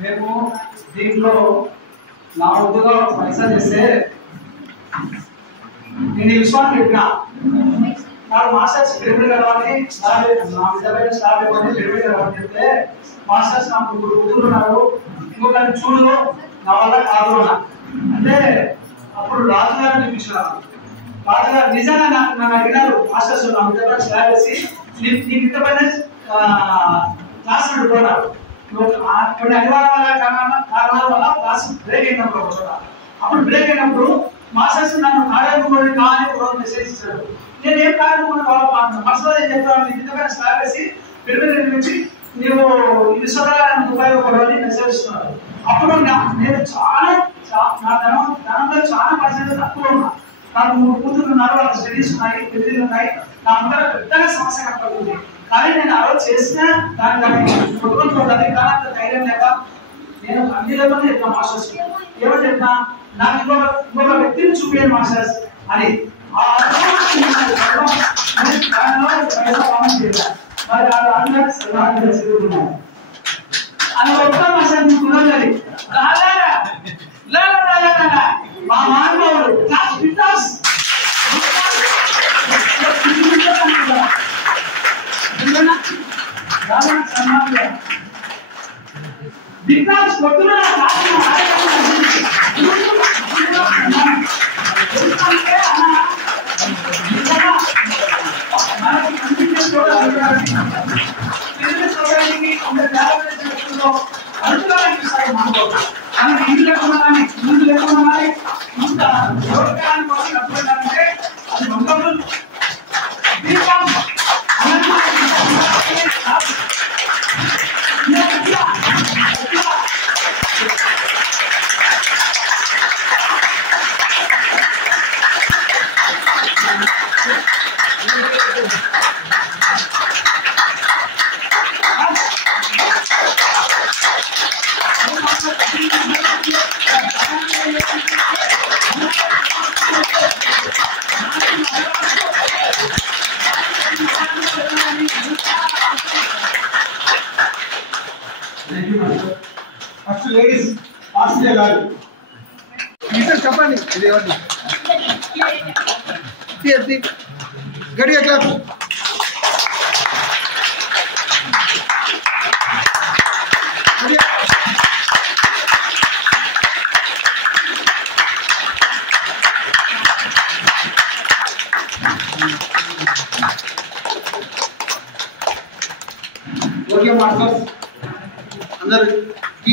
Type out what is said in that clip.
మేము దీంట్లో నా వద్దుగా పైసా చేస్తే నేను ఈ విషయాన్ని చెప్పిన నాకు మాస్టర్స్ ప్రిపేర్ కావాలని నా విధమైన స్టాఫ్ ఇవ్వండి ప్రిపేర్ కావాలని చెప్తే మాస్టర్స్ నాకు ఇప్పుడు కూతురున్నారు ఇంకొకటి చూడు నా వల్ల కాదు అంటే అప్పుడు రాజుగారు చూపించారు. రాజుగారు నిజంగా నన్ను అడిగినారు మాస్టర్స్ నా విధమైన స్టాఫ్ వేసి నీ విధమైన క్లాస్ పెట్టుకున్నారు. కొన్ని అనివార్య కారణాల వల్ల క్లాస్ బ్రేక్ అయినప్పుడు అప్పుడు బ్రేక్ అయినప్పుడు మాస్టర్స్ నన్ను కార్యక్రమం కానీ మెసేజ్ ఇచ్చారు. నేను ఏం కార్యక్రమం కావాలి మనసులో ఏం చెప్తాను ఇంతకైనా స్లాబ్ వేసి పెరుగు నుంచి నీవు ఈ విశ్వకాలను ఉపయోగపడని మెసేజ్ ఇస్తున్నారు. అప్పుడు నేను చాలా నా ధనంలో చాలా పర్సెంట్ తక్కువ ఉన్నా. నాకు 3 కూతురు ఉన్నారు, వాళ్ళ స్టడీస్ ఉన్నాయి, పెళ్లిళ్ళు ఉన్నాయి, నా ముందర పెద్దగా సమస్య కనపడుతుంది. కానీ నేను ఆ రోజు చేసిన దాన్ని కొట్టుకొని కానీ ధైర్యం లేక నేను అన్నిలోనే చెప్పిన మాస్టర్స్ ఏమని చెప్పినా నాకు ఇంకొక వ్యక్తిని చూపించాను మాస్టర్స్ అని మరి అది ఒక్క మాస్టర్ కుదరదు మా మానవుడు బికాస్ పొద్దున ఇల్లు లేకుండా కానీ ముందు లేకుండా కానీ ఇంత యోగానికి వచ్చి కట్టుకోవాలంటే అది మంగళం ఫస్ట్ లేడీస్ ఆస్ట్రేలియా గారు చెప్పండి ఇది ఎవరిది గడిగా క్లాప్ ఓకే మాస్టర్స్ అందరూ టీ